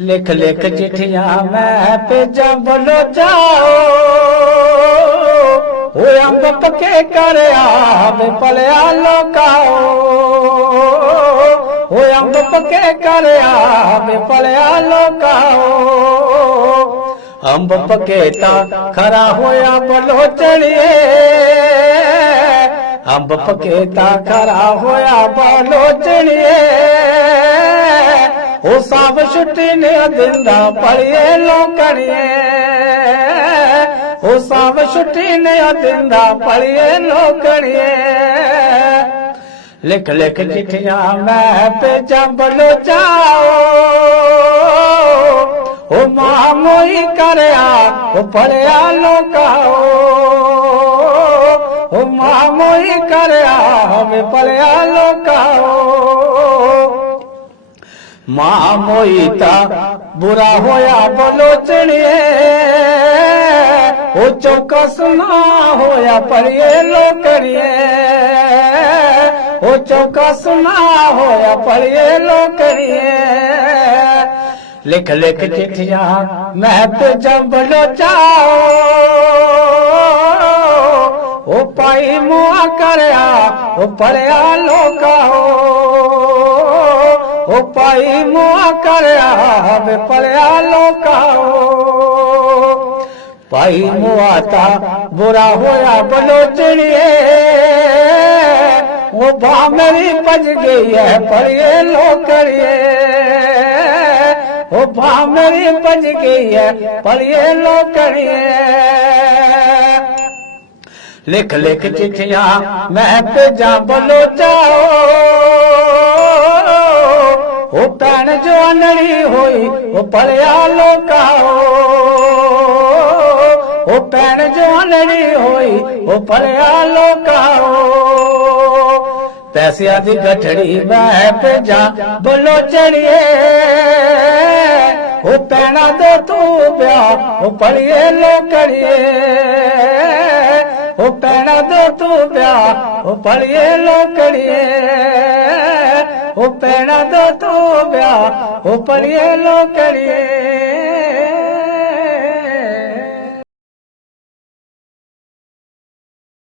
लिख लिख चिट्ठियां मैं भेजा बोलो जाओ, वो अंब पके कर आवे पलिया लोकाओ, वो अंब पके कर आवे पलिया लोकाओ। अंब पके ता खरा होया बोलो चढ़िए, अंब पके ता खरा होया बोलो चढ़िए। ओ साब छुट्टी ने दिंदा पढ़िए लोकड़िए, ओ साब छुट्टी ने दिंदा पढ़िए लोकड़िए। लिख लिख चिट्ठियां मैं भेजा बोलो जाओ, ओ मां मोई करया ओ पढ़िया लोकाओ, ओ मां मोई करया वे पढ़िया लोकाओ। मां मोईता बुरा होया बोलो चढ़िए, ओ चौकस ना होया पढ़िए लोकड़िए, ओ चौकस ना होया पढ़िए लोकड़िए। लिख लिख चिट्ठियां मैं भेजा बोलो जाओ, ओ पाई मुआ करया ओ पढ़िया लोकाओ, ओ पाई मुआ करया वे पढ़िया लोकाओ। पाई मुआ ता बुरा होया बोलो चढ़िए, वो बा मेरी बज गई है पढ़िए लोकड़िए, वो बा मेरी बज गई है पढ़िए लोकड़िए। लिख लिख चिट्ठियां मैं भेजा बोलो जाओ, ओ भैन जो अनड़ी होई ओ पढ़िया लोकाओ, ओ भैन जो अनड़ी होई ओ पढ़िया लोकाओ। पैसिया दी गठड़ी मैं भेजा बोलो चढ़िए, ओ भैना दो तू ब्याह ओ पढ़िए लोकड़िए, ओ भैना दो तू ब्याह ओ पढ़िए लोकड़िए, ओ भैना दो तू ब्याह ओ पढ़िए लोकड़िए।